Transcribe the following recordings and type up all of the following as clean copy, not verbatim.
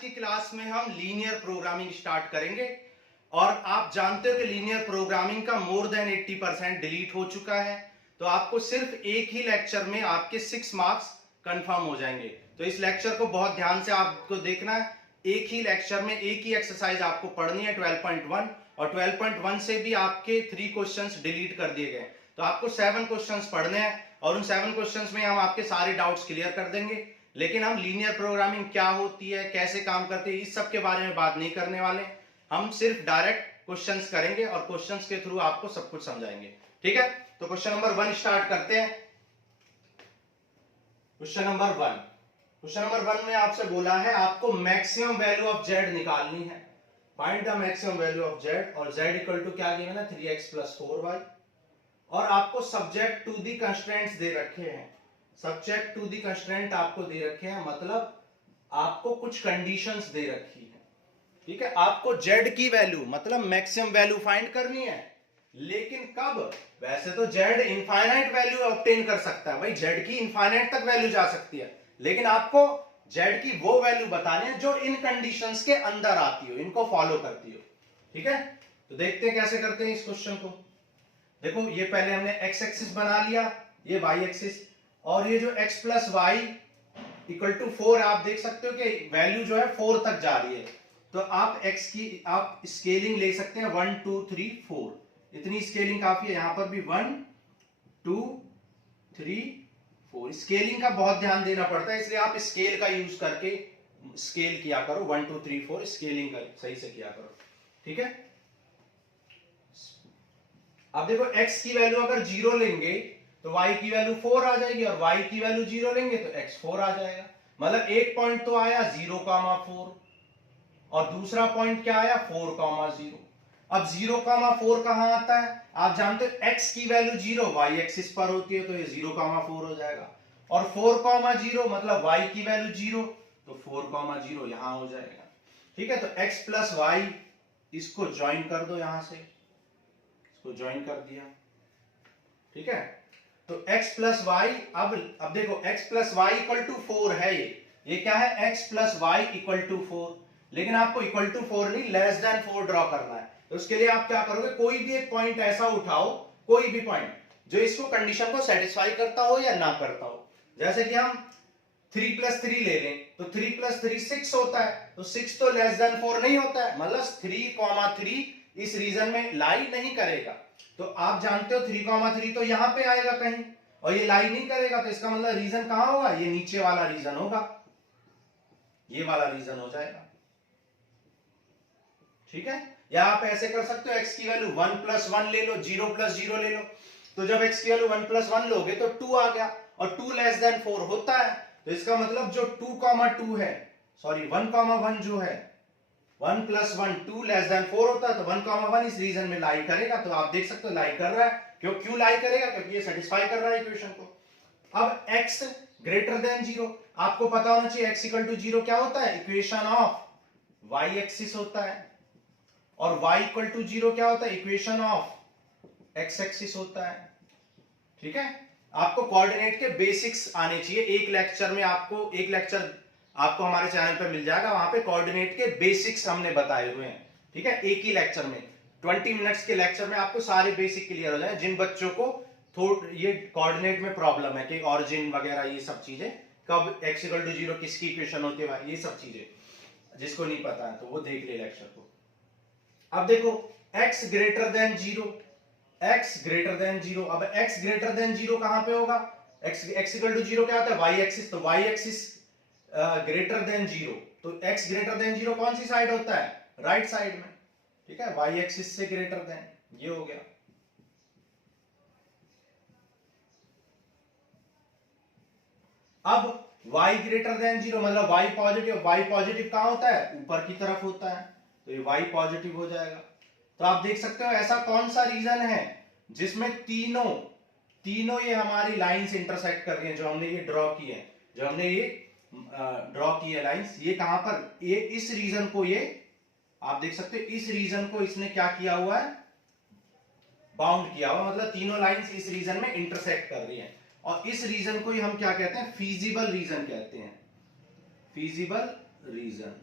की क्लास में हम लीनियर प्रोग्रामिंग स्टार्ट करेंगे और आप जानते हो कि लीनियर प्रोग्रामिंग का मोर देन 80% डिलीट हो चुका है। तो आपको सिर्फ एक ही लेक्चर में आपके 6 मार्क्स कंफर्म हो जाएंगे। तो इस लेक्चर को बहुत ध्यान से आपको देखना है। एक ही लेक्चर में एक ही एक्सरसाइज आपको पढ़नी है 12.1 और 12.1 से भी आपके 3 क्वेश्चंस डिलीट कर दिए गए। तो आपको 7 क्वेश्चंस पढ़ने हैं और उन 7 क्वेश्चंस में हम आपके सारे डाउट्स क्लियर कर देंगे। लेकिन हम लीनियर प्रोग्रामिंग क्या होती है, कैसे काम करती है, इस सब के बारे में बात नहीं करने वाले। हम सिर्फ डायरेक्ट क्वेश्चंस करेंगे और क्वेश्चंस के थ्रू आपको सब कुछ समझाएंगे। ठीक है, तो क्वेश्चन नंबर 1 स्टार्ट करते हैं। क्वेश्चन नंबर 1 में आपसे बोला है आपको मैक्सिमम वैल्यू ऑफ z निकालनी है। Find the maximum value of z और z इक्वल टू क्या गिवन है 3x + 4y और आपको सब्जेक्ट टू दी कंस्ट्रेंट्स दे रखे हैं। सब्जेक्ट टू दी कंस्ट्रेंट आपको दे रखे हैं, मतलब आपको कुछ कंडीशंस दे रखी है। ठीक है, आपको z की वैल्यू मतलब मैक्सिमम वैल्यू फाइंड करनी है, लेकिन कब? वैसे तो z इनफाइनाइट वैल्यू ऑब्टेन कर सकता है भाई, z की इनफाइनाइट तक वैल्यू जा सकती है, लेकिन आपको z की वो वैल्यू बतानी है जो इन कंडीशंस के अंदर आती हो, इनको फॉलो करती हो। ठीक है, तो देखते हैं कैसे करते हैं इस क्वेश्चन को। देखो, ये पहले हमने x एक्सिस बना लिया, ये y एक्सिस, और ये जो x + y = 4 आप देख सकते हो कि वैल्यू जो है 4 तक जा रही है। तो आप x की आप स्केलिंग ले सकते हैं 1 2 3 4, इतनी स्केलिंग काफी है। यहां पर भी 1 2 3 4 स्केलिंग का बहुत ध्यान देना पड़ता है, इसलिए आप स्केल का यूज करके स्केल किया करो। 1 2 3 4 स्केलिंग का सही से किया करो। ठीक है, अब देखो x की वैल्यू अगर 0 लेंगे तो y की वैल्यू 4 आ जाएगी और y की वैल्यू 0 लेंगे तो x 4 आ जाएगा। मतलब एक पॉइंट तो आया 0,4 और दूसरा पॉइंट क्या आया 4,0। अब 0,4 कहां आता है? आप जानते हो x की वैल्यू 0 y एक्सिस पर होती है, तो ये 0,4 हो जाएगा। और 4,0 मतलब y की वैल्यू 0, तो 4,0 यहां हो जाएगा। ठीक है, तो x + y इसको ज्वाइन कर दो, यहां से इसको ज्वाइन कर दिया। ठीक है, तो x + y, अब देखो x + y = 4 है। ये क्या है? x + y = 4, लेकिन आपको =4 नहीं, <4 ड्रॉ करना है। तो उसके लिए आप क्या करोगे, कोई भी एक पॉइंट ऐसा उठाओ, कोई भी पॉइंट जो इसको कंडीशन को सेटिस्फाई करता हो या ना करता हो। जैसे कि हम 3 + 3 ले लें तो 3 + 3 6 होता है, तो 6 तो <4 नहीं होता है, मतलब 3,3 इस रीजन में लाई नहीं करेगा। तो आप जानते हो 3,3 तो यहां पे आएगा कहीं और ये लाई नहीं करेगा, तो इसका मतलब रीजन कहां होगा? ये नीचे वाला रीजन होगा, ये वाला रीजन हो जाएगा। ठीक है, या आप ऐसे कर सकते हो x की वैल्यू 1 + 1 ले लो, 0 + 0 ले लो। तो जब x की वैल्यू 1 + 1 लोगे तो 2 आ गया, और 2 <4 होता है, तो इसका मतलब जो 2,2 है, सॉरी 1,1 जो है, 1 + 1 2 <4 होता है, तो 1,1 इस रीजन में लाई करेगा। तो आप देख सकते हो लाई कर रहा है। क्यों लाई करेगा? क्योंकि ये सेटिस्फाई कर रहा है इक्वेशन को। अब x > 0, आपको पता होना चाहिए x = 0 क्या होता है? इक्वेशन ऑफ y एक्सिस होता है, और y = 0 क्या होता है? इक्वेशन ऑफ x एक्सिस होता है। ठीक है, आपको कोऑर्डिनेट के बेसिक्स आने चाहिए। एक लेक्चर आपको हमारे चैनल पर मिल जाएगा, वहां पे कोऑर्डिनेट के बेसिक्स हमने बताए हुए हैं। ठीक है, एक ही लेक्चर में 20 मिनट्स के लेक्चर में आपको सारे बेसिक क्लियर हो जाए। जिन बच्चों को ये कोऑर्डिनेट में प्रॉब्लम है कि ऑरिजिन वगैरह ये सब चीजें, कब x = 0 किसकी इक्वेशन होती है, ये सब चीजें जिसको नहीं पता है तो वो देख ले लेक्चर को। अब देखो x > 0, x > 0, अब x > 0 कहां पे होगा? x = 0 क्या होता है? y एक्सिस, तो y एक्सिस ग्रेटर देन 0, तो x > 0 कौन सी साइड होता है? राइट साइड में। ठीक है, y एक्सिस से ग्रेटर देन, ये हो गया। अब y > 0 मतलब y पॉजिटिव कहां होता है? ऊपर की तरफ होता है, तो ये y पॉजिटिव हो जाएगा। तो आप देख सकते हो ऐसा कौन सा रीजन है जिसमें तीनों ये हमारी लाइंस इंटरसेक्ट कर रही हैं, जो हमने ये ड्रॉ की है, लाइंस, ये कहां पर? ये इस रीजन को, ये आप देख सकते हो इस रीजन को इसने क्या किया हुआ है? बाउंड किया हुआ, मतलब तीनों लाइंस इस रीजन में इंटरसेक्ट कर रही हैं। और इस रीजन को ही हम क्या कहते हैं? फीजिबल रीजन कहते हैं। फीजिबल रीजन,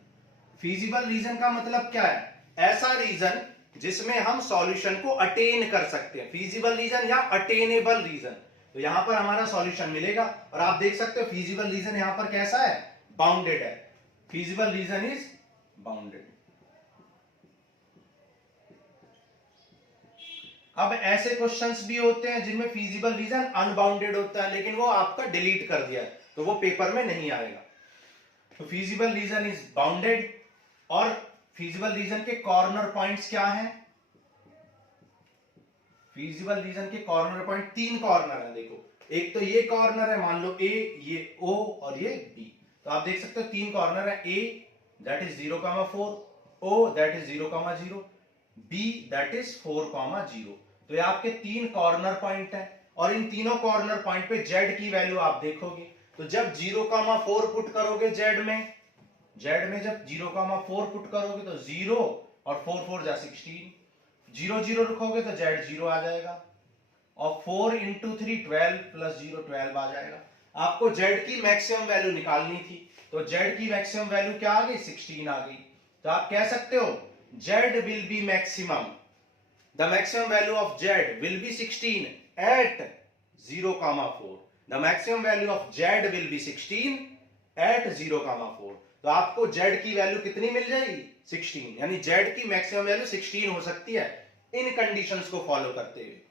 फीजिबल रीजन का मतलब क्या है? ऐसा रीजन जिसमें हम सॉल्यूशन को अटेन कर सकते हैं, फीजिबल रीजन या अटेनेबल रीजन। तो यहां पर हमारा सॉल्यूशन मिलेगा और आप देख सकते हो फीजिबल रीजन यहां पर कैसा है? बाउंडेड है। Feasible reason is bounded. अब ऐसे क्वेश्चंस भी होते हैं जिनमें फीजिबल रीजन अनबाउंडेड होता है, लेकिन वो आपका डिलीट कर दिया है तो वो पेपर में नहीं आएगा। तो फीजिबल रीजन इज बाउंडेड। और फीजिबल रीजन के कॉर्नर पॉइंट्स क्या हैं? फीजिबल रीजन के कॉर्नर पॉइंट 3 कॉर्नर है। देखो, एक तो ये कॉर्नर है, मान लो ए, ये ओ और ये बी। तो आप देख सकते हो 3 कॉर्नर है। A that is 0,4, O that is 0,0, B that is 4,0। तो ये आपके 3 कॉर्नर पॉइंट है और इन तीनों कॉर्नर पॉइंट पे जेड की वैल्यू आप देखोगे। तो जब 0,4 पुट करोगे जेड में जब 0,4 पुट करोगे तो 0 और 4 4 जा 16, 0 0 रखोगे तो जेड 0 आ जाएगा और 4 इंटू 3 12 प्लस 0 12 आ जाएगा। आपको जेड की मैक्सिमम वैल्यू निकालनी थी, तो जेड की मैक्सिमम वैल्यू क्या आ गई? 16 आ गई। तो आप कह सकते हो Z will B maximum, the maximum value of z will be 16 at 0,4. the maximum value of z will be 16 at 0,4. तो आपको z की वैल्यू कितनी मिल जाएगी? 16। यानी z की मैक्सिमम वैल्यू 16 हो सकती है इन कंडीशंस को फॉलो करते हुए।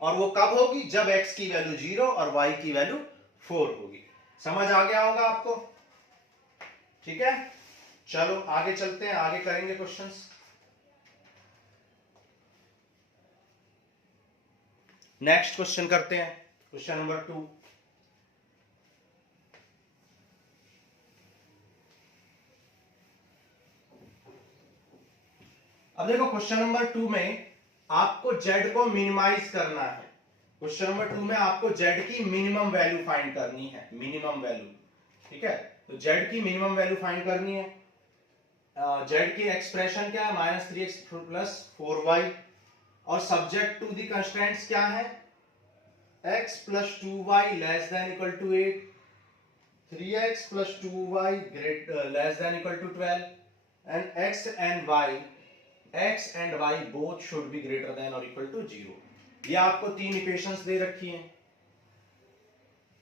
और वो कब होगी? जब x की वैल्यू 0 और y की वैल्यू 4 होगी। समझ आ गया होगा आपको? ठीक है, चलो आगे चलते हैं, आगे करेंगे क्वेश्चंस। नेक्स्ट क्वेश्चन करते हैं, क्वेश्चन नंबर 2। अब देखो क्वेश्चन नंबर 2 में आपको z को मिनिमाइज करना है। क्वेश्चन नंबर 2 में आपको z की मिनिमम वैल्यू फाइंड करनी है, मिनिमम वैल्यू। ठीक है, तो z की मिनिमम वैल्यू फाइंड करनी है। z की एक्सप्रेशन क्या है? -3x plus 4y। और सब्जेक्ट टू दी कंस्ट्रेंट्स क्या है? x plus 2y less than equal to 8, 3x plus 2y less than equal to 12, and x and y both should be greater than or equal to 0। ये आपको 3 equations दे रखी हैं।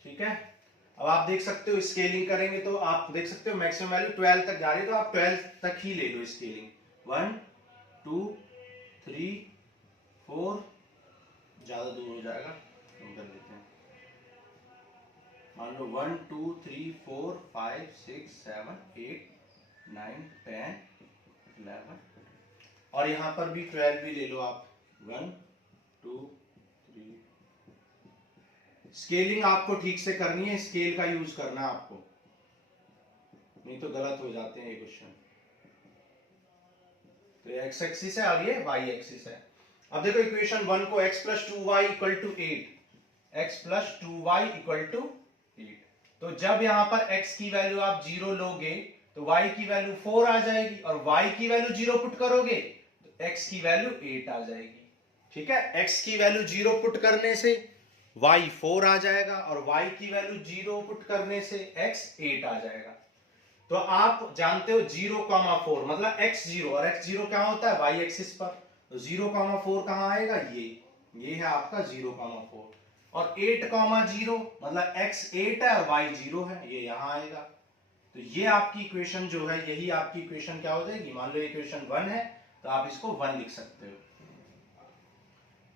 ठीक है, अब आप देख सकते हो स्केलिंग करेंगे तो आप देख सकते हो मैक्सिमम वैल्यू 12 तक जा रही है, तो आप 12 तक ही ले लो स्केलिंग। 1 2 3 4, ज्यादा दूर हो जाएगा, कर लेते हैं। मान लो 1 2 3 4 5 6 7 8 9 10 11 और यहां पर भी 12 भी ले लो आप। 1 2 3। स्केलिंग आपको ठीक से करनी है, स्केल का यूज करना है आपको, नहीं तो गलत हो जाते हैं ये क्वेश्चन। तो ये एक्स एक्सिस है और ये वाई एक्सिस है। अब देखो इक्वेशन 1 को x plus 2y equal to 8, x plus 2y equal to 8। तो जब यहां पर x की वैल्यू आप 0 लोगे तो y की वैल्यू 4 आ जाएगी और y की वैल्यू 0 पुट करोगे तो x की वैल्यू 8 आ जाएगी। ठीक है, x की वैल्यू 0 पुट करने से y 4 आ जाएगा और y की वैल्यू 0 पुट करने से x 8 आ जाएगा। तो आप जानते हो 0,4 मतलब x0, और x0 क्या होता है? y एक्सिस पर। तो 0,4 कहां आएगा? ये है आपका 0,4। और 8,0 मतलब x 8 है और y 0 है, ये यहां आएगा। तो ये आपकी इक्वेशन जो है, यही आपकी इक्वेशन क्या हो जाएगी? मान लो इक्वेशन 1 है तो आप इसको 1 लिख सकते हो।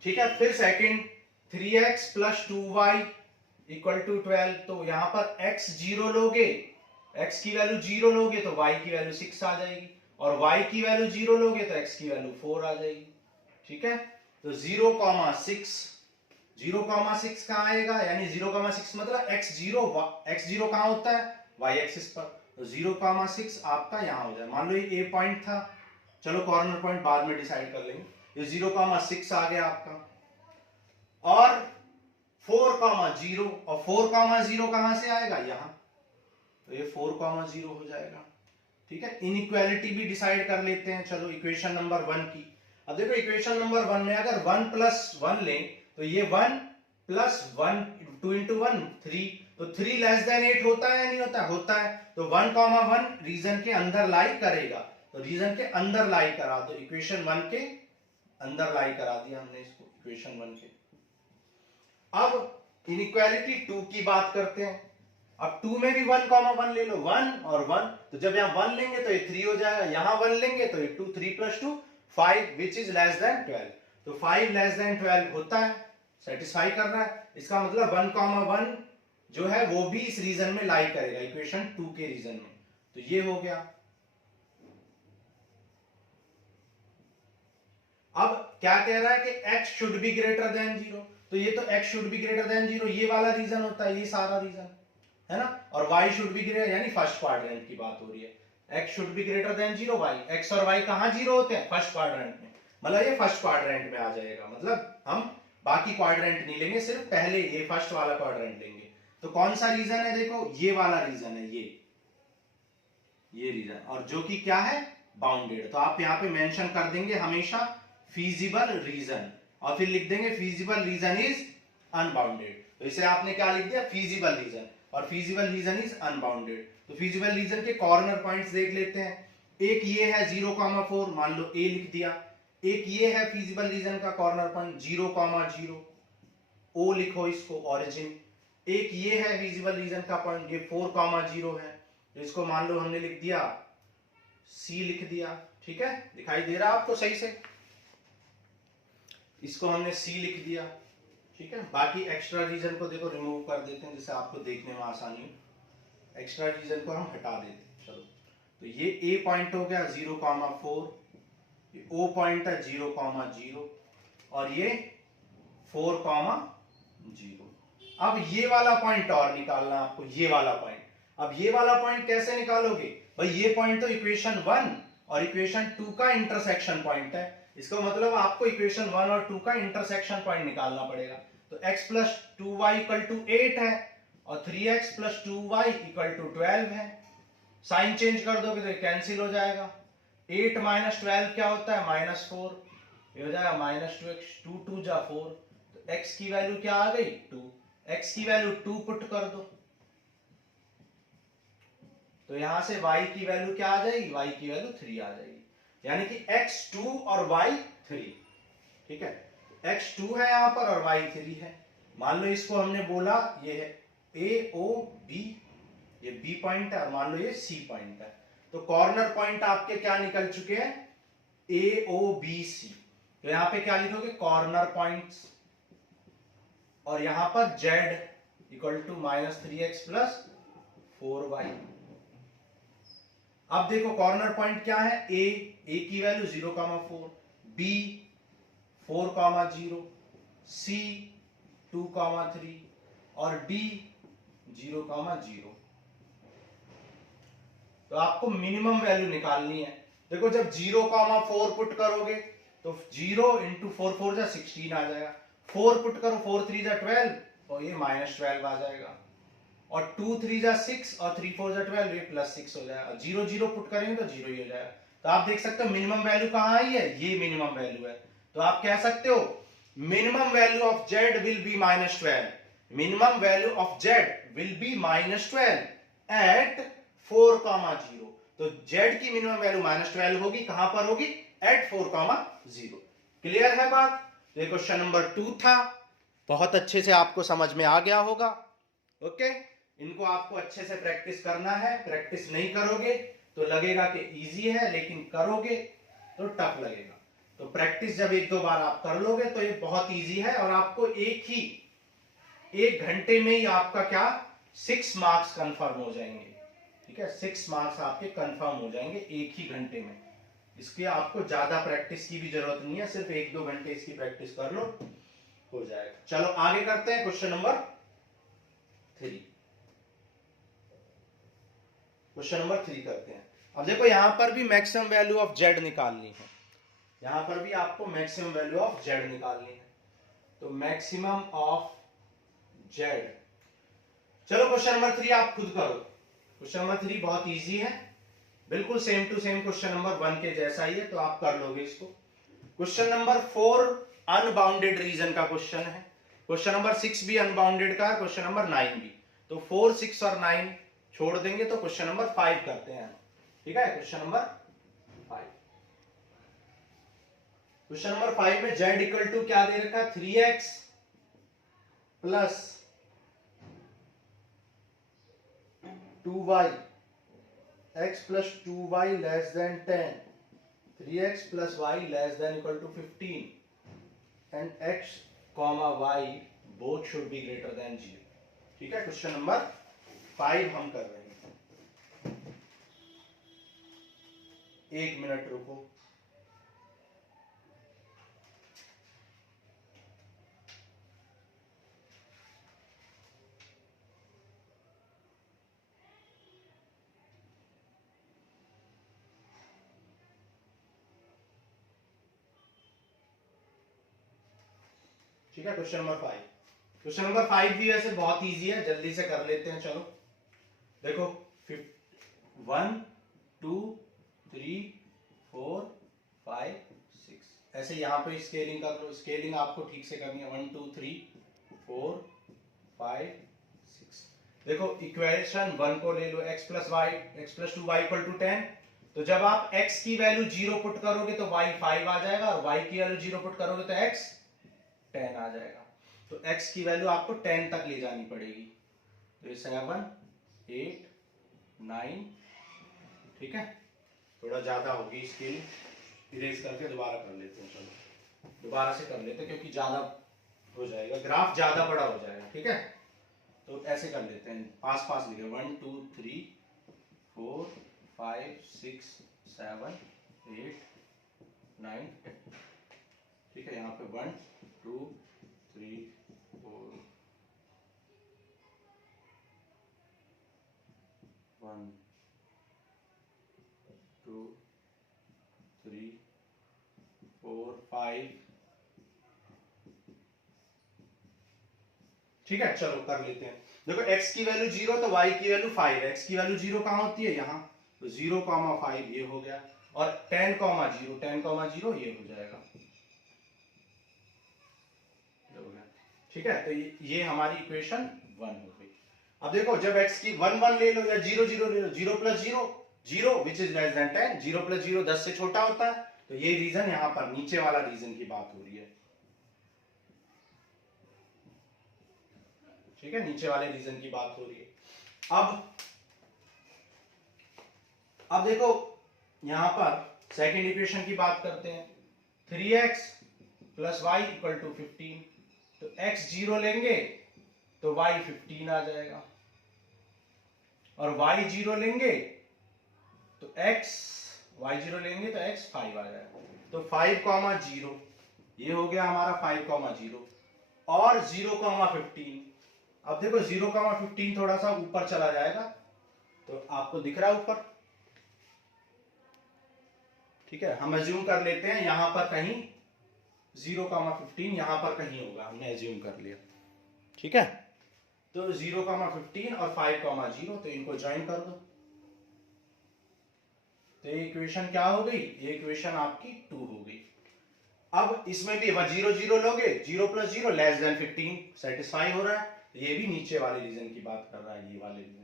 ठीक है, फिर second 3x plus 2y equal to 12। तो यहां पर x 0 लोगे, x की वैल्यू 0 लोगे तो y की वैल्यू 6 आ जाएगी और y की वैल्यू 0 लोगे तो x की वैल्यू 4 आ जाएगी। ठीक है, तो 0,6 कहां आएगा? यानी 0,6 मतलब x0 कहां होता है? y एक्सिस पर। तो 0,6 आपका यहां हो जाए। मान लो ये a पॉइंट था, चलो कॉर्नर पॉइंट बाद में डिसाइड कर लेंगे। ये 0,6 आ गया आपका और 4,0 और 4,0 कहां से आएगा? यहां। तो ये 4,0 हो जाएगा। ठीक है, इनइक्वालिटी भी डिसाइड कर लेते हैं, चलो इक्वेशन नंबर 1 की। अब देखो इक्वेशन नंबर 1 में अगर 1 प्लस 1 लें तो ये 1 प्लस 1 2 इंटू 1 3, तो 3 लेस देन 8 होता है या नहीं होता? होता है। तो 1,1 रीजन के अंदर लाई करेगा, तो रीजन के अंदर लाई करा दो, इक्वेशन 1 के अंदर लाई करा दिया हमने इसको, इक्वेशन 1 के। अब इनइक्वालिटी 2 की बात करते हैं। अब 2 में भी 1,1 ले लो, 1 और 1, तो जब यहां 1 लेंगे तो ये 3 हो जाएगा, यहां 1 लेंगे तो ये 2, 3 + 2 5 विच इज लेस देन 12। तो 5 लेस देन 12 होता है, सेटिस्फाई कर रहा है। इसका मतलब 1,1 जो है वो भी इस रीजन में लाई करेगा, इक्वेशन 2 के रीजन में। तो ये हो गया। अब क्या कह रहा है कि x should be greater than 0, तो ये तो x should be greater than 0 ये वाला रीजन होता है, ये सारा रीजन है ना। और y शुड बी ग्रेटर, यानी फर्स्ट क्वाड्रेंट की बात हो रही है। x should be greater than 0, y, x और y कहां 0 होते हैं? फर्स्ट क्वाड्रेंट में। मतलब ये फर्स्ट क्वाड्रेंट में आ जाएगा, मतलब हम बाकी क्वाड्रेंट नहीं लेंगे, सिर्फ पहले ये फर्स्ट वाला क्वाड्रेंट लेंगे। तो कौन सा रीजन है? देखो ये वाला रीजन है, ये रीजन, और जो कि क्या है? बाउंडेड। तो आप यहां पे मेंशन कर देंगे हमेशा फीजिबल रीजन, और फिर लिख देंगे फीजिबल रीजन इज अनबाउंडेड। तो इसे आपने क्या लिख दिया? फीजिबल रीजन, और फीजिबल रीजन इज अनबाउंडेड। तो फीजिबल रीजन के कॉर्नर पॉइंट्स देख लेते हैं। एक ये है 0,4, मान लो ए लिख दिया। एक ये है फीजिबल रीजन का कॉर्नर पॉइंट 0,0, ओ लिखो इसको, ओरिजिन। एक ये है फीजिबल रीजन का पॉइंट, ये 4,0 है, तो इसको मान लो हमने लिख दिया सी लिख दिया। ठीक है, दिखाई दे रहा आपको सही से? इसको हमने सी लिख दिया। ठीक है, बाकी एक्स्ट्रा रीजन को देखो रिमूव कर देते हैं, जिससे आपको देखने में आसानी हो। एक्स्ट्रा रीजन को हम हटा देते हैं। चलो, तो ये ए पॉइंट हो गया 0,4, ये ओ पॉइंट है 0,0, और ये 4,0। अब ये वाला पॉइंट और निकालना आपको, ये वाला पॉइंट। अब ये वाला पॉइंट कैसे निकालोगे भाई? ये पॉइंट तो इक्वेशन 1 और इक्वेशन 2 का इंटरसेक्शन पॉइंट है। इसका मतलब आपको इक्वेशन 1 और 2 का इंटरसेक्शन पॉइंट निकालना पड़ेगा। तो x + 2y = 8 है, और 3x + 2y = 12 है। साइन चेंज कर दोगे तो ये कैंसिल हो जाएगा। 8 - 12 क्या होता है? -4। ये हो जाएगा -2x, 2 2 जा 4। तो x की वैल्यू क्या आ गई? 2। x की वैल्यू 2 पुट कर दो, तो यहां से y की वैल्यू क्या आ जाएगी? y की वैल्यू 3 आ जाएगी, यानी कि x 2 और y 3। ठीक है, x 2 है यहां पर और y 3 है। मान लो इसको हमने बोला ये है a o b, ये b पॉइंट है, और मान लो ये c पॉइंट है। तो कॉर्नर पॉइंट आपके क्या निकल चुके हैं? a o b c। तो यहां पे क्या लिखोगे? कॉर्नर पॉइंट्स, और यहां पर z = -3x + 4y। अब देखो कॉर्नर पॉइंट क्या है? a की वैल्यू 0,4, b 4,0, c 2,3 और d 0,0। तो आपको मिनिमम वैल्यू निकालनी है। देखो जब 0,4 पुट करोगे तो 0 × 4 4 जा 16 आ जाएगा। 4 पुट करो, 4 3 जा 12, और ये -12 आ जाएगा। और 2 3 जा 6 और 3 4 जा 12, ये +6 हो जाएगा। 0 0 पुट करेंगे तो 0 ही हो जाएगा। तो आप देख सकते हो मिनिमम वैल्यू कहां आई है? ये मिनिमम वैल्यू है। तो आप कह सकते हो minimum value of z will be -12। Minimum value of z will be -12 at 4,0। तो z की मिनिमम वैल्यू -12 होगी, कहां पर होगी? एट 4,0। क्लियर है बात? ये क्वेश्चन नंबर 2 था, बहुत अच्छे से आपको समझ में आ गया होगा। ओके, इनको आपको अच्छे से प्रैक्टिस करना है। प्रैक्टिस नहीं करोगे तो लगेगा कि इजी है, लेकिन करोगे तो टफ लगेगा। तो प्रैक्टिस जब 1-2 बार आप कर लोगे तो ये बहुत इजी है, और आपको एक घंटे में ही आपका क्या 6 मार्क्स कंफर्म हो जाएंगे। ठीक है, 6 मार्क्स आपके कंफर्म हो जाएंगे एक ही घंटे में। इसके आपको ज्यादा प्रैक्टिस की भी जरूरत नहीं है, सिर्फ 1-2 घंटे इसकी प्रैक्टिस कर लो, हो जाएगा। चलो आगे करते हैं क्वेश्चन नंबर 3। क्वेश्चन नंबर 3 करते हैं। अब देखो यहां पर भी मैक्सिमम वैल्यू ऑफ z निकालनी है, यहां पर भी आपको मैक्सिमम वैल्यू ऑफ z निकालनी है। तो मैक्सिमम ऑफ z, चलो क्वेश्चन नंबर 3 आप खुद करो। क्वेश्चन नंबर 3 बहुत इजी है, बिल्कुल same to same question number 1 के जैसा ही है, तो आप कर लोगे इसको। क्वेश्चन नंबर 4 अनबाउंडेड रीजन का क्वेश्चन है। क्वेश्चन नंबर 6 भी अनबाउंडेड का है, क्वेश्चन नंबर 9 भी। तो 4, 6 और 9 छोड़ देंगे तो क्वेश्चन नंबर 5 करते हैं। ठीक है, क्वेश्चन नंबर 5। क्वेश्चन नंबर 5 में z इक्वल टू क्या दे रखा है, 3x plus 2y, x plus 2y less than 10, 3x plus y less than equal to 15 and x comma y both should be greater than 0। ठीक है, question number 5 हम कर रहे हैं। 1 मिनट रुको। ठीक है, क्वेश्चन नंबर 5। क्वेश्चन नंबर 5 भी वैसे बहुत इजी है, जल्दी से कर लेते हैं। चलो देखो, 1 2 3 4 5 6 ऐसे यहाँ पे स्केलिंग कर लो। स्केलिंग आपको ठीक से करनी है। 1 2 3 4 5 6। देखो इक्वेशन 1 को ले लो, x plus 2y equal to 10। तो जब आप x की वैल्यू 0 पुट करोगे तो y 5 आ जाएगा, और y की वैल्यू 0 पुट करोगे तो x 10 आ जाएगा। तो x की वैल्यू आपको 10 तक ले जानी पड़ेगी। तो 7 8 9। ठीक है, थोड़ा ज्यादा होगी स्केल, इरेज करके दोबारा कर लेते हैं। चलो दोबारा से कर लेते हैं क्योंकि ज्यादा हो जाएगा, ग्राफ ज्यादा बड़ा हो जाएगा। ठीक है, तो ऐसे कर लेते हैं, पास पास लिखे। 1 2 3 4 5 6 7 8 9 10। ठीक है, यहाँ पे 1 2 3 4 1 2 3 4 5। ठीक है, चलो कर लेते हैं। देखो x की वैल्यू 0 तो y की वैल्यू 5 है। x की वैल्यू 0 कहां होती है, यहाँ। तो 0,5 ये हो गया, और 10,0 10,0 ये हो जाएगा। ठीक है, तो ये हमारी इक्वेशन 1 हो गई। अब देखो, जब x की 1 1 ले लो या 0 0 ले लो, 0 plus 0 0 which is less than 10, 0 plus 0 10 से छोटा होता है। तो ये रीजन यहाँ पर नीचे वाला रीजन की बात हो रही है। ठीक है, नीचे वाले रीजन की बात हो रही है। अब देखो, यहां पर सेकेंड इक्वेशन की बात करते हैं। 3x plus Y equal to 15। तो x 0 लेंगे तो y 15 आ जाएगा, और y 0 लेंगे तो x 5 आ जाएगा। तो 5,0 ये हो गया हमारा 5,0 और 0,15। अब देखो 0,15 थोड़ा सा ऊपर चला जाएगा, तो आपको दिख रहा है ऊपर। ठीक है, हम अज्यूम कर लेते हैं यहां पर कहीं 0,15 यहां पर कहीं होगा, हमने अज्यूम कर लिया। ठीक है, तो 0,15 और 5,0, तो इनको ज्वाइन कर दो। तो ये इक्वेशन क्या हो गई, ये इक्वेशन आपकी 2 हो गई। अब इसमें भी 0 0 लोगे, 0 प्लस 0 लेस देन 15 सेटिस्फाई हो रहा है। ये भी नीचे वाले रीजन की बात कर रहा है, ये वाले रीजन।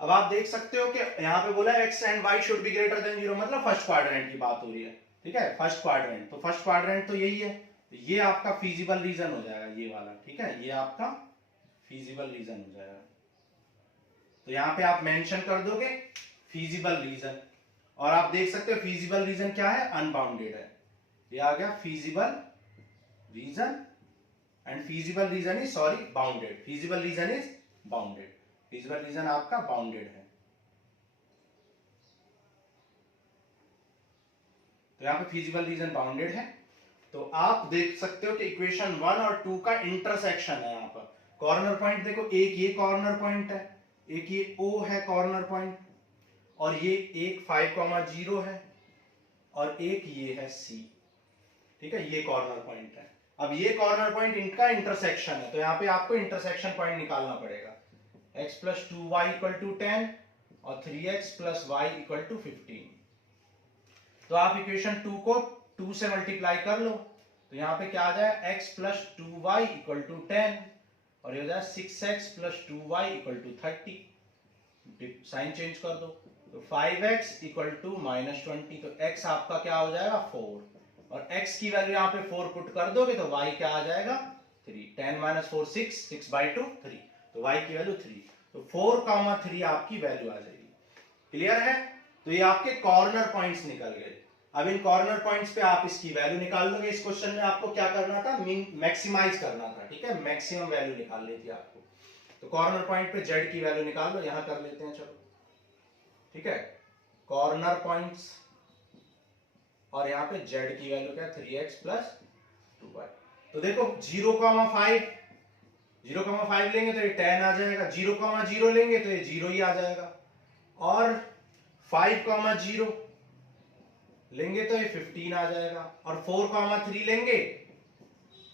अब आप देख सकते हो कि यहाँ पे बोला x and y should be greater than 0, मतलब फर्स्ट क्वाड्रेंट की बात हो रही है। ठीक है, फर्स्ट क्वाड्रेंट, तो फर्स्ट क्वाड्रेंट तो यही है। तो ये आपका फीजिबल रीजन हो जाएगा, ये वाला। ठीक है, ये आपका फीजिबल रीजन हो जाएगा। तो यहाँ पे आप मेंशन कर दोगे फीजिबल रीजन, और आप देख सकते हो फीजिबल रीजन क्या है, अनबाउंडेड है। ये आ गया feasible reason, and feasible reason is bounded. Feasible reason is bounded, feasible reason आपका बाउंडेड है। तो यहां पे फीजिबल रीजन बाउंडेड है। तो आप देख सकते हो कि इक्वेशन 1 और 2 का इंटरसेक्शन है। यहां पर कॉर्नर पॉइंट देखो, एक ये कॉर्नर पॉइंट है, एक ये O है कॉर्नर पॉइंट, और ये एक 5,0 है, और एक ये है C। ठीक है, ये कॉर्नर पॉइंट है। अब ये कॉर्नर पॉइंट इनका इंटरसेक्शन है, तो यहाँ पे आपको इंटरसेक्शन पॉइंट निकालना पड़ेगा। x plus 2y equal to 10 और 3x plus Y equal to 15। तो आप इक्वेशन 2 को 2 से मल्टीप्लाई कर लो, तो यहाँ पे क्या आ जाएगा x plus 2y equal to 10 और ये हो जाएगा 6x plus 2y equal to 30। Sign change कर दो तो 5x इक्वल टू -20 तो x आपका क्या हो जाएगा 4 और x की वैल्यू यहाँ पे 4 पुट कर दोगे तो y क्या आ जाएगा 3। 10 - 4 6 by 2 3 तो y की वैल्यू 3 तो 4, 3 आपकी वैल्यू आ जाएगी। क्लियर है? तो ये आपके कॉर्नर पॉइंट्स निकल गए। अब इन कॉर्नर पॉइंट्स पे आप इसकी वैल्यू निकाल लोगे। इस क्वेश्चन में आपको क्या करना था, मैक्सिमाइज करना था, ठीक है, मैक्सिमम वैल्यू निकालनी थी आपको। तो कॉर्नर पॉइंट पे z की वैल्यू निकाल लो, यहां कर लेते हैं, चलो ठीक है, कॉर्नर पॉइंट्स और यहाँ पे z की वैल्यू क्या 3x प्लस 2y। तो देखो 0,5 लेंगे तो ये 10 आ जाएगा, 0,0 लेंगे तो ये 0 ही आ जाएगा और 5,0 लेंगे तो ये 15 आ जाएगा और 4,3 लेंगे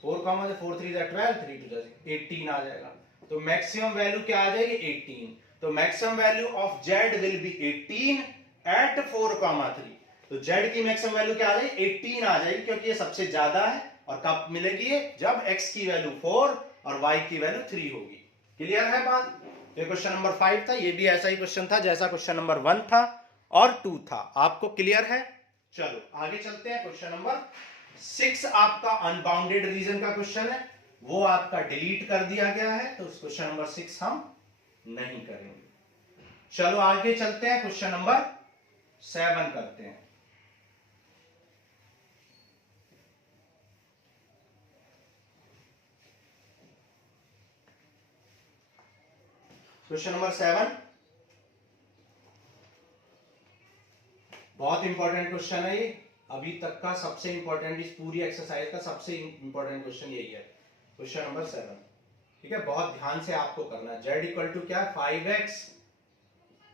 4, 4 3 12 3 2 18 आ जाएगा। तो मैक्सिमम वैल्यू क्या आ जाएगी 18। तो maximum value of z will be 18 at 4,3। तो z की मैक्सिमम वैल्यू क्या आ जाएगी 18 आ जाएगी क्योंकि ये सबसे ज्यादा है। और कब मिलेगी ये, जब x की वैल्यू 4 और y की वैल्यू 3 होगी। क्लियर है बात? ये क्वेश्चन नंबर 5 था, ये भी ऐसा ही क्वेश्चन था जैसा क्वेश्चन नंबर 1 था और 2 था। आपको क्लियर है? चलो आगे चलते हैं। क्वेश्चन नंबर 6 आपका अनबाउंडेड रीजन का क्वेश्चन है, वो आपका डिलीट कर दिया गया है तो क्वेश्चन नंबर 6 हम नहीं करेंगे। चलो आगे चलते हैं, क्वेश्चन नंबर 7 करते हैं। क्वेश्चन नंबर 7 बहुत इंपॉर्टेंट क्वेश्चन है ये, अभी तक का सबसे इंपॉर्टेंट, इस पूरी एक्सरसाइज का सबसे इंपॉर्टेंट क्वेश्चन यही है, क्वेश्चन नंबर 7। ठीक है, बहुत ध्यान से आपको करना है। z इक्वल टू क्या है 5x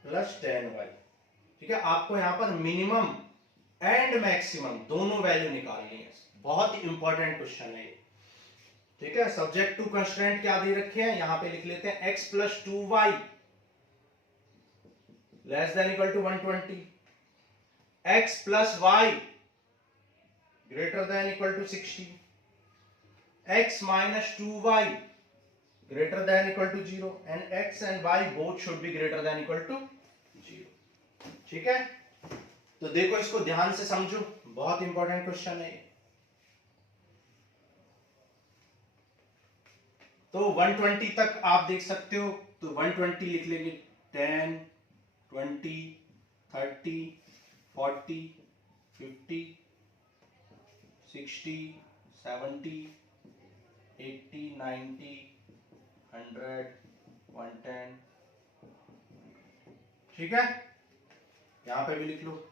प्लस 10y। ठीक है, आपको यहां पर मिनिमम एंड मैक्सिमम दोनों वैल्यू निकालनी है। बहुत इंपॉर्टेंट क्वेश्चन है ये। ठीक है, सब्जेक्ट टू कंस्ट्रेंट क्या दे रखे हैं, यहां पे लिख लेते हैं x plus 2y less than equal to 120, x plus y greater than equal to 60, x minus 2y greater than equal to 0 and x and y both should be greater than equal to 0। ठीक है, तो देखो इसको ध्यान से समझो, बहुत important question है। तो 120 तक आप देख सकते हो, तो 120 लिख लेंगे, 10 20 30 40 50 60 70 80 90 100 110। ठीक है, यहां पे भी लिख लो।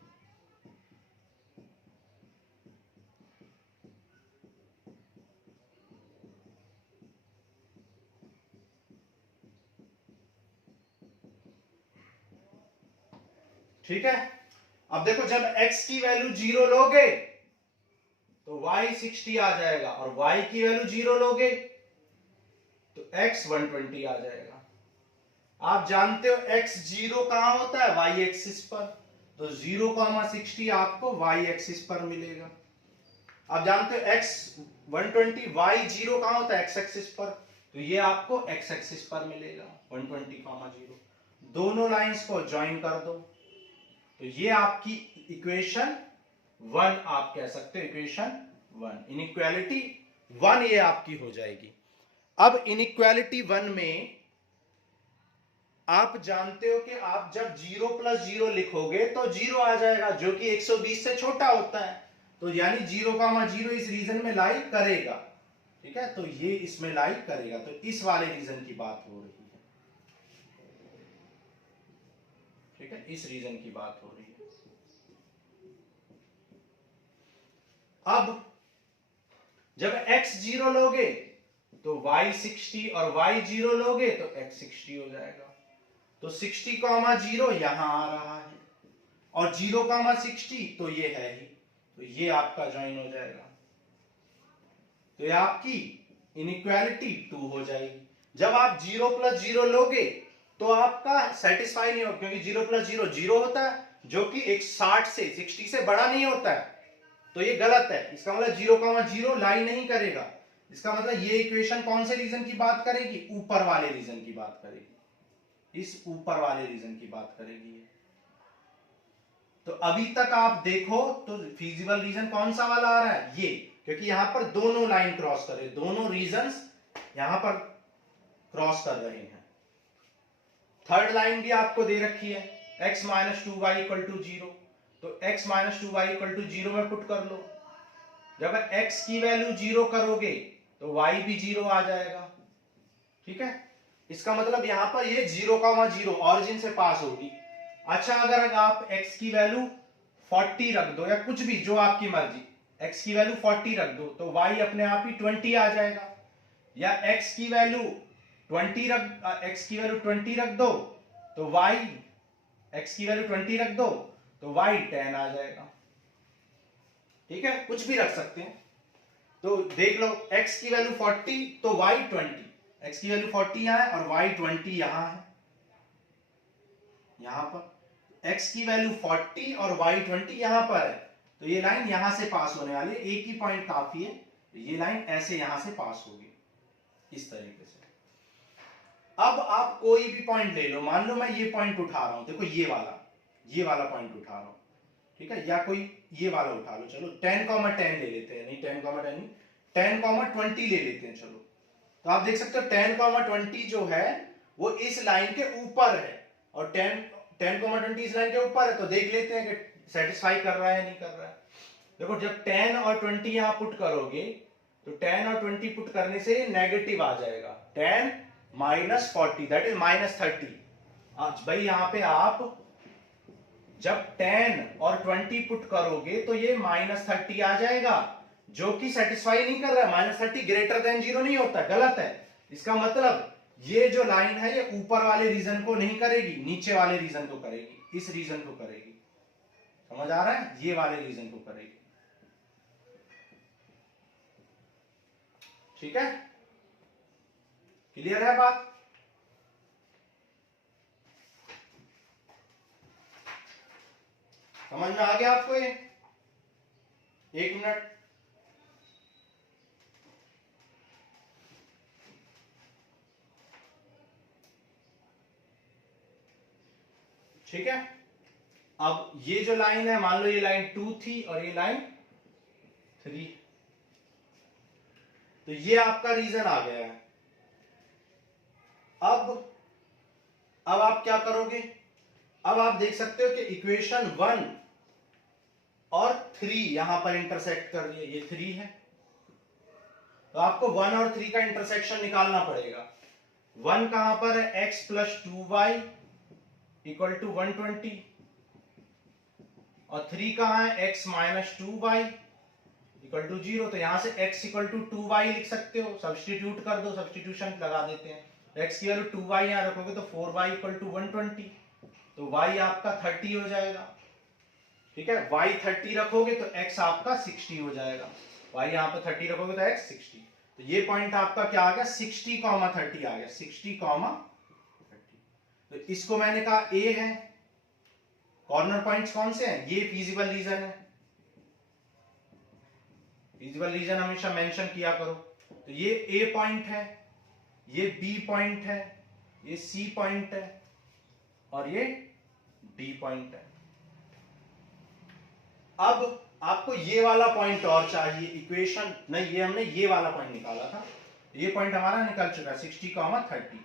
ठीक है, अब देखो जब x की वैल्यू 0 लोगे तो y 60 आ जाएगा और y की वैल्यू 0 लोगे तो x 120 आ जाएगा। आप जानते हो x 0 कहां होता है, y एक्सिस पर, तो 0,60 आपको y एक्सिस पर मिलेगा। आप जानते हो x 120 y 0 कहां होता है, x एक्सिस पर, तो ये आपको x एक्सिस पर मिलेगा 120,0। दोनों लाइंस को ज्वाइन कर दो तो ये आपकी इक्वेशन 1 आप कह सकते हो, इक्वेशन 1, इनइक्वालिटी 1 ये आपकी हो जाएगी। अब इनइक्वालिटी 1 में आप जानते हो कि आप जब 0 प्लस 0 लिखोगे तो 0 आ जाएगा जो कि 120 से छोटा होता है, तो यानी 0,0 इस रीजन में लाई करेगा। ठीक है, तो ये इसमें लाई करेगा, तो इस वाले रीजन की बात हो रही है। ठीक है, इस रीजन की बात हो रही है। अब जब x 0 लोगे तो y 60 और y 0 लोगे तो x 60 हो जाएगा। तो 60,0 यहां आ रहा है और 0,60 तो ये है ही, तो ये आपका ज्वाइन हो जाएगा। तो ये आपकी इनइक्वालिटी 2 हो जाएगी। जब आप 0 प्लस 0 लोगे तो आपका सेटिस्फाई नहीं होगा, क्योंकि 0 प्लस 0 0 होता है जो कि 60 से 60 से बड़ा नहीं होता है। तो ये गलत है। इसका मतलब 0,0 लाई नहीं करेगा। इसका मतलब ये इक्वेशन कौन से रीजन की बात करेगी? ऊपर वाले रीजन की बात करेगी, इस ऊपर वाले रीजन की बात करेगी। तो अभी तक आप देखो तो फीजिबल रीजन कौन सा वाला आ रहा है? ये, क्योंकि यहां पर दोनों लाइन क्रॉस कर रहे, दोनों रीजन्स यहां पर क्रॉस कर रहे हैं। थर्ड लाइन भी आपको दे रखी है, x minus 2y equal to 0, तो x minus 2y equal to 0 में पुट कर लो। जब x की वैल्यू 0 करोगे तो y भी 0 आ जाएगा। ठीक है, इसका मतलब यहां पर ये 0,0 ऑरिजिन से पास होगी। अच्छा, अगर आप x की वैल्यू 40 रख दो, या कुछ भी जो आपकी मर्जी, x की वैल्यू 40 रख दो तो y अपने आप ही 20 आ जाएगा। या x की वैल्यू 20 रख दो तो y, x की वैल्यू 20 रख दो तो y 10 आ जाएगा। ठीक है, कुछ भी रख सकते हैं। तो देख लो, x की वैल्यू 40 तो y 20, x की वैल्यू 40 यहां है और y 20 यहां है। यहां पर x की वैल्यू 40 और y 20 यहां पर है, तो ये लाइन यहां से पास होने वाली है। एक ही पॉइंट काफी है, ये लाइन ऐसे यहां से पास होगी, इस तरीके से। अब आप कोई भी पॉइंट ले लो, मान लो मैं ये पॉइंट उठा रहा हूं, देखो ये वाला पॉइंट उठा रहा हूं, ठीक है, या कोई ये वाला उठा लो, चलो 10,10 ले लेते हैं, नहीं 10,10 नहीं, 10,20 ले लेते हैं। चलो, तो आप देख सकते हो 10,20 जो है वो इस लाइन के ऊपर है, और 10,20 इस लाइन के ऊपर है, तो देख लेते हैं कि सेटिस्फाई कर रहा है नहीं कर रहा है। देखो, जब 10 और 20 यहां पुट करोगे तो 10 और 20 पुट करने से नेगेटिव आ जाएगा, 10 माइनस 40 दैट इज माइनस 30। आज भाई यहां पे आप जब 10 और 20 पुट करोगे तो ये माइनस 30 आ जाएगा, जो कि सेटिस्फाई नहीं कर रहा है। माइनस 30 ग्रेटर देन 0 नहीं होता, गलत है। इसका मतलब ये जो लाइन है ये ऊपर वाले रीजन को नहीं करेगी, नीचे वाले रीजन को करेगी, इस रीजन को करेगी। समझ आ रहा है? ये वाले रीजन को करेगी। ठीक है, क्लियर है बात? समझ में आ गया आपको ये? एक मिनट, ठीक है। अब ये जो लाइन है, मान लो ये लाइन 2 थी और ये लाइन 3, तो ये आपका रीजन आ गया है। अब आप क्या करोगे? अब आप देख सकते हो कि इक्वेशन 1 और 3 यहां पर इंटरसेक्ट कर रही है, ये 3 है, तो आपको 1 और 3 का इंटरसेक्शन निकालना पड़ेगा। 1 कहां पर है? x plus 2y equal to 120, और 3 कहां है? x minus 2y equal to 0। तो यहां से x इक्वल टू 2y लिख सकते हो, सब्सटीट्यूट कर दो, सब्सटीट्यूशन लगा देते हैं। x की वैल्यू 2y यहां रखोगे तो 4y इक्वल टू 120, तो y आपका 30 हो जाएगा। ठीक है, y 30 रखोगे तो x आपका 60 हो जाएगा। y यहां पे 30 रखोगे तो x 60, तो ये पॉइंट आपका क्या आ गया? 60,30 आ गया, 60,30। तो इसको मैंने कहा a है। कॉर्नर पॉइंट्स कौन से हैं? ये फीजिबल रीजन है। फीजिबल रीजन हमेशा मेंशन किया करो। तो ये a पॉइंट है, ये b पॉइंट है, ये c पॉइंट है, और ये d पॉइंट है। अब आपको ये वाला पॉइंट और चाहिए, इक्वेशन नहीं, ये हमने ये वाला पॉइंट निकाला था, ये पॉइंट हमारा निकल चुका है, 60,30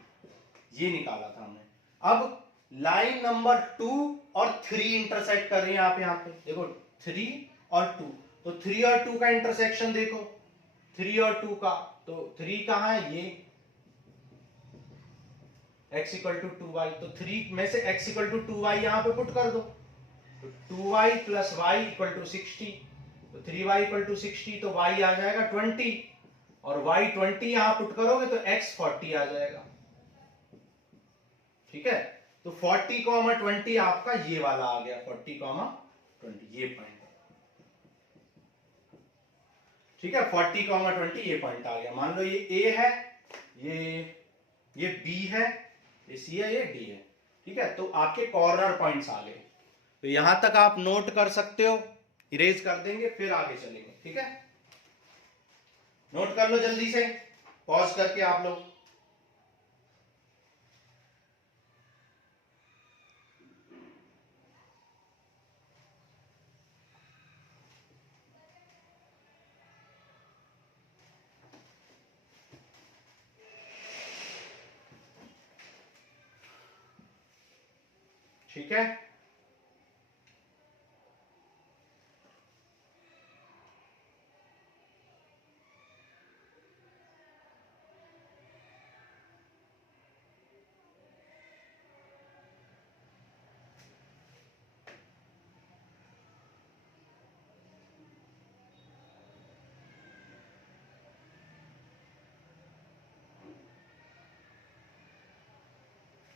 ये निकाला था हमने। अब लाइन नंबर 2 और 3 इंटरसेक्ट कर रही हैं आप यहां पे, देखो 3 और 2, तो 3 और 2 का इंटरसेक्शन देखो, 3 और 2 का, तो 3 कहां है? ये x इक्वल टू 2y, तो 3 में से x इक्वल टू 2y यहां पे पुट कर दो, तो 2y plus y equal to 60, तो 3y इक्वल टू 60, तो y आ जाएगा 20, और y 20 यहां पुट करोगे तो x 40 आ जाएगा। ठीक है, तो 40,20 आपका ये वाला आ गया, 40,20 ये पॉइंट। ठीक है, 40,20 ये पॉइंट आ गया। मान लो ये a है, ये b है, ये c है, ये d है। ठीक है, तो आपके कॉर्नर पॉइंट्स आ गए। तो यहां तक आप नोट कर सकते हो, इरेज कर देंगे फिर आगे चलेंगे, ठीक है। नोट कर लो जल्दी से, पॉज करके आप लोग। ठीक है,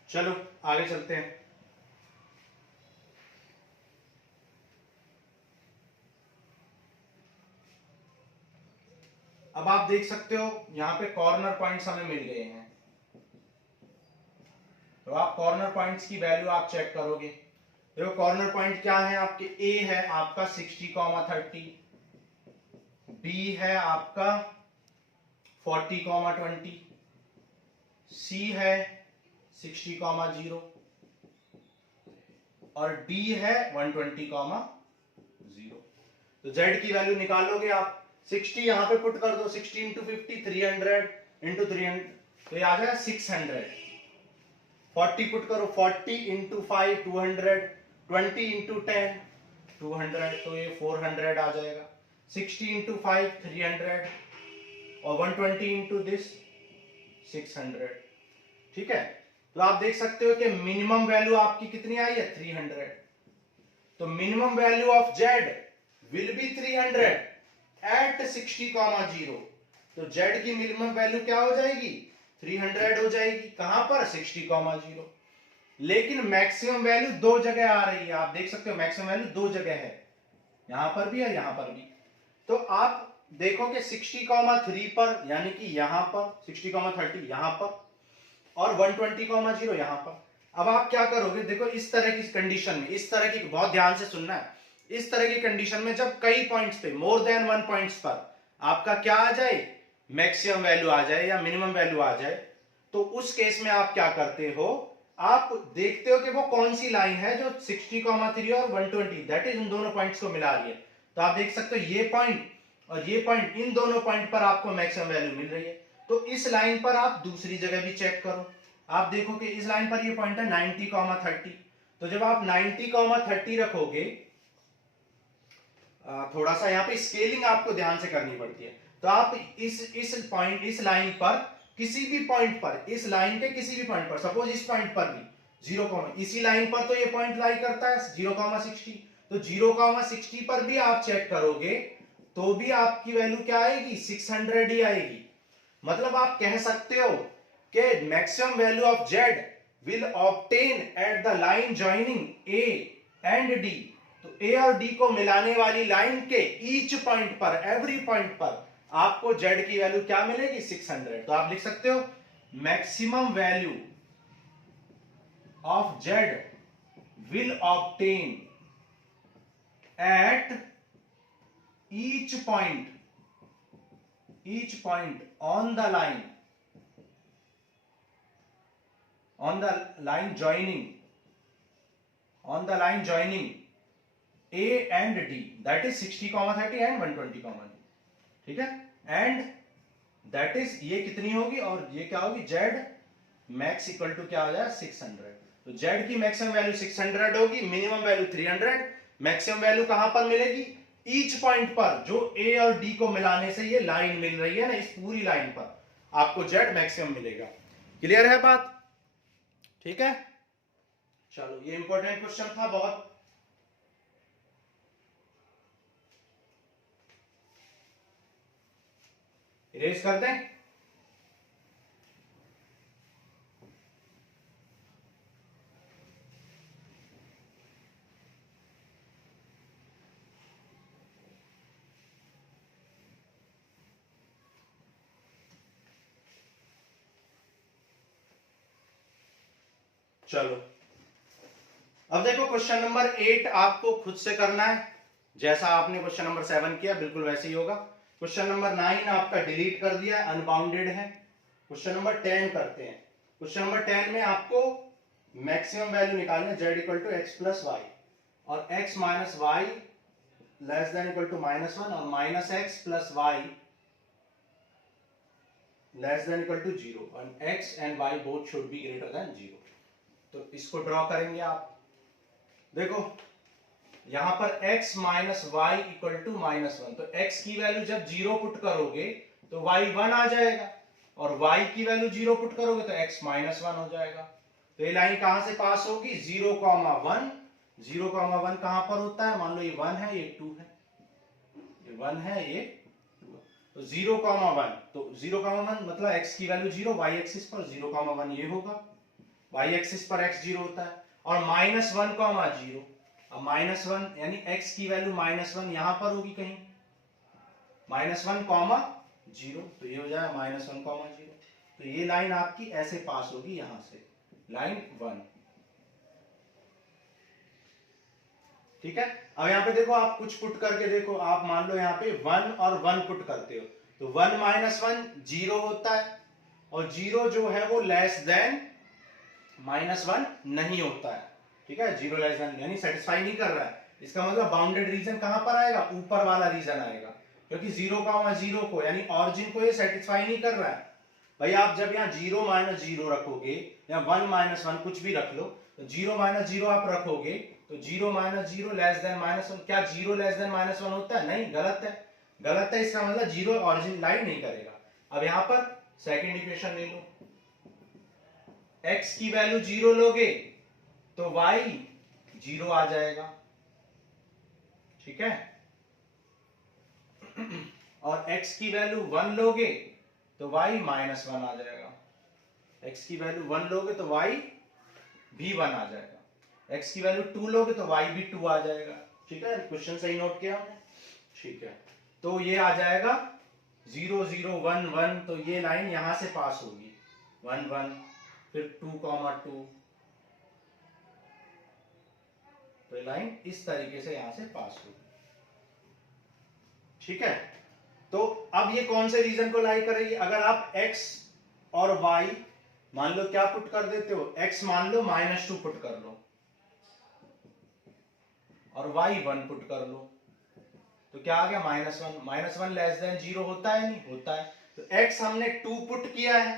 चलो आगे चलते हैं। अब आप देख सकते हो यहां पे कॉर्नर पॉइंट्स हमें मिल गए हैं, तो आप कॉर्नर पॉइंट्स की वैल्यू आप चेक करोगे। देखो कॉर्नर पॉइंट क्या है आपके, ए है आपका 60,30, बी है आपका 40,20, सी है 60,0 और डी है 120,0। तो जेड की वैल्यू निकालोगे आप, 60 यहां पे पुट कर दो, 60 इंटू 50 300 इंटू 300, तो ये आ जाएगा 600। 40 पुट करो, 40 इंटू 5 200, 20 इंटू 10 200, तो ये 400 आ जाएगा। 60 इंटू 5 300 और 120 इंटू दिस 600, ठीक है। तो आप देख सकते हो कि मिनिमम वैल्यू आपकी कितनी आई है, 300। तो minimum value of z will be 300 at 60,0। तो जेड की मिनिमम वैल्यू क्या हो जाएगी, 300 हो जाएगी। कहां पर, 60,0। लेकिन मैक्सिमम वैल्यू दो जगह आ रही है, आप देख सकते हो मैक्सिमम वैल्यू दो जगह है, यहां पर भी और यहां पर भी। तो आप देखो कि 60,3 पर, यानी कि यहां पर 60,30 यहां पर, और 120,0 यहां पर। अब आप क्या करोगे, देखो इस तरह की कंडीशन में, इस तरह की, बहुत ध्यान से सुनना है, इस तरह की कंडीशन में जब कई पॉइंट्स पे, मोर देन वन पॉइंट्स पर आपका क्या आ जाए, मैक्सिमम वैल्यू आ जाए या मिनिमम वैल्यू आ जाए, तो उस केस में आप क्या करते हो, आप देखते हो कि वो कौन सी लाइन है जो 60,3 और 120 दैट इज इन दोनों पॉइंट्स को मिला रही है। तो आप देख सकते हो ये पॉइंट और ये पॉइंट, इन दोनों पॉइंट पर आपको मैक्सिमम वैल्यू मिल रही है। तो इस लाइन पर आप दूसरी जगह भी चेक करो, आप देखो कि इस लाइन पर ये पॉइंट है 90,30। तो जब आप 90,30 रखोगे, थोड़ा सा यहाँ पे स्केलिंग आपको ध्यान से करनी पड़ती है। तो आप इस पॉइंट, इस लाइन पर किसी भी पॉइंट पर, इस लाइन के किसी भी पॉइंट पर, सपोज इस पॉइंट पर भी 0, इसी लाइन पर तो ये पॉइंट लाई करता है 0,60, तो 0,60 पर भी आप चेक करोगे तो भी आपकी वैल्यू क्या आएगी, 600 ही आएगी। मतलब आप कह सकते हो कि maximum value of z will obtain at the line joining A and D. तो ए और डी को मिलाने वाली लाइन के ईच पॉइंट पर, एवरी पॉइंट पर आपको जेड की वैल्यू क्या मिलेगी, 600। तो आप लिख सकते हो maximum value of z will obtain at each point on the line joining A and D, that is 60,30 and 120,0, ठीक है। एंड दैट इज, ये कितनी होगी और ये क्या होगी, जेड मैक्स इक्वल टू क्या हो जाएगा, 600। तो जेड की मैक्सिमम वैल्यू 600 होगी, मिनिमम वैल्यू 300, मैक्सिमम वैल्यू कहां पर मिलेगी, ईच पॉइंट पर जो ए और डी को मिलाने से ये लाइन मिल रही है ना, इस पूरी लाइन पर आपको जेड मैक्सिमम मिलेगा। क्लियर है बात, ठीक है। चलो ये इंपॉर्टेंट क्वेश्चन था बहुत। इरेज कर दें, चलो अब देखो क्वेश्चन नंबर 8 आपको खुद से करना है, जैसा आपने क्वेश्चन नंबर 7 किया बिल्कुल वैसे ही होगा। क्वेश्चन नंबर 9 आपका डिलीट कर दिया, अनबाउंडेड है। क्वेश्चन नंबर 10 करते हैं। क्वेश्चन नंबर 10 में आपको मैक्सिमम वैल्यू निकालना है z equal to x plus y, और x minus y less than equal to -1, और minus x plus y less than equal to 0, और x and y both should be greater than 0। तो इसको draw करेंगे आप। देखो यहां पर x minus y equal to -1, तो x की वैल्यू जब 0 पुट करोगे तो y 1 आ जाएगा, और y की वैल्यू 0 पुट करोगे तो x -1 हो जाएगा। तो ये लाइन कहां से पास होगी? 0,1। 0,1 कहां पर होता है? मान लो ये 1 है, ये 2 है, ये 1 है, ये 2 है। तो 0,1, तो 0,1 मतलब x की वैल्यू 0, y एक्सिस पर 0,1 ये होगा, y एक्सिस पर x 0 होता है, और -1,0। अब -1 यानी x की वैल्यू -1 यहां पर होगी कहीं, -1,0, तो ये हो जाएगा -1,0। तो ये लाइन आपकी ऐसे पास होगी, यहां से लाइन 1। ठीक है। अब यहां पे देखो, आप कुछ पुट करके देखो, आप मान लो यहां पे 1 और 1 पुट करते हो, तो 1 माइनस 1 0 होता है, और 0 जो है वो लेस देन -1 नहीं होता है। ठीक है, 0 लेस देन यानी सेटिस्फाई नहीं कर रहा है। इसका मतलब बाउंडेड रीजन कहां पर आएगा? ऊपर वाला रीजन आएगा, क्योंकि 0,0 को यानी ऑरिजिन को ये सेटिस्फाई नहीं कर रहा है। भाई आप जब यहाँ 0 माइनस 0 रखोगे, या 1 माइनस 1 कुछ भी रख लो, तो 0 माइनस 0 आप रखोगे तो 0 माइनस 0 लेस देन -1। क्या 0 लेस देन -1 होता है? नहीं, गलत है, गलत है। इसका मतलब 0 ऑरिजिन लाई नहीं करेगा। अब यहां पर सेकेंड इक्वेशन ले लो, x की वैल्यू 0 लोगे तो y 0 आ जाएगा। ठीक है, और x की वैल्यू 1 लोगे तो y -1 आ जाएगा। x की वैल्यू 1 लोगे तो y भी 1 आ जाएगा। x की वैल्यू 2 लोगे तो y भी 2 आ जाएगा। ठीक है, क्वेश्चन सही नोट किया हमने। ठीक है, तो ये आ जाएगा 0 0 1 1, तो ये लाइन यहां से पास होगी 1 1, फिर 2,2, तो लाइन इस तरीके से यहां से पास होगी। ठीक है, तो अब ये कौन से रीजन को लाई करेगी? अगर आप x और y मान लो क्या पुट कर देते हो, x मान लो -2 पुट कर लो, और y 1 पुट कर लो, तो क्या आ गया? -1। -1 लेस देन 0 होता है? नहीं होता है। तो x हमने 2 पुट किया है,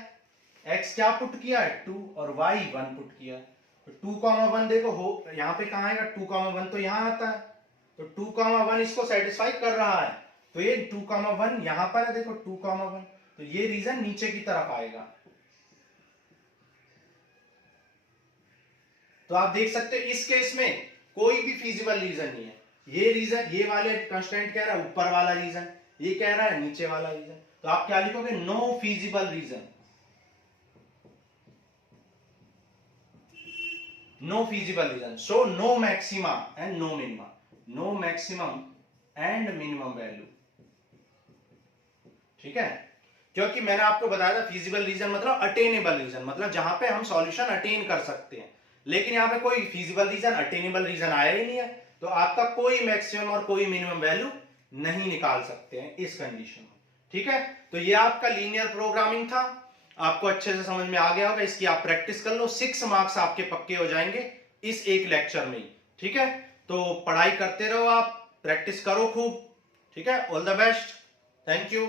x क्या पुट किया है? 2, और y 1 पुट किया है। तो 2,1 देखो हो यहाँ पे कहां आएगा? 2,1 तो यहां आता है, तो 2,1 इसको सेटिस्फाई कर रहा है, तो ये 2,1 यहां पर है, देखो 2,1, तो ये रीजन नीचे की तरफ आएगा। तो आप देख सकते हो इस केस में कोई भी फिजिबल रीजन नहीं है। ये रीजन, ये वाले कंस्टेंट कह रहा है ऊपर वाला रीजन, ये कह रहा है नीचे वाला रीजन, तो आप क्या लिखोगे? No feasible region. No feasible region, so no maxima and no minima, no maximum and minimum value. ठीक है, क्योंकि मैंने आपको बताया था फिजिबल रीजन मतलब अटेनेबल रीजन, मतलब जहां पे हम सॉल्यूशन अटेन कर सकते हैं। लेकिन यहाँ पे कोई फिजिबल रीजन, अटेनेबल रीजन आया ही नहीं है, तो आपका कोई मैक्सिमम और कोई मिनिमम वैल्यू नहीं निकाल सकते हैं इस कंडीशन में। ठीक है, तो ये आपका लीनियर प्रोग्रामिंग था, आपको अच्छे से समझ में आ गया होगा। इसकी आप प्रैक्टिस कर लो, 6 मार्क्स आपके पक्के हो जाएंगे इस एक लेक्चर में। ठीक है, तो पढ़ाई करते रहो, आप प्रैक्टिस करो खूब। ठीक है, all the best, thank you.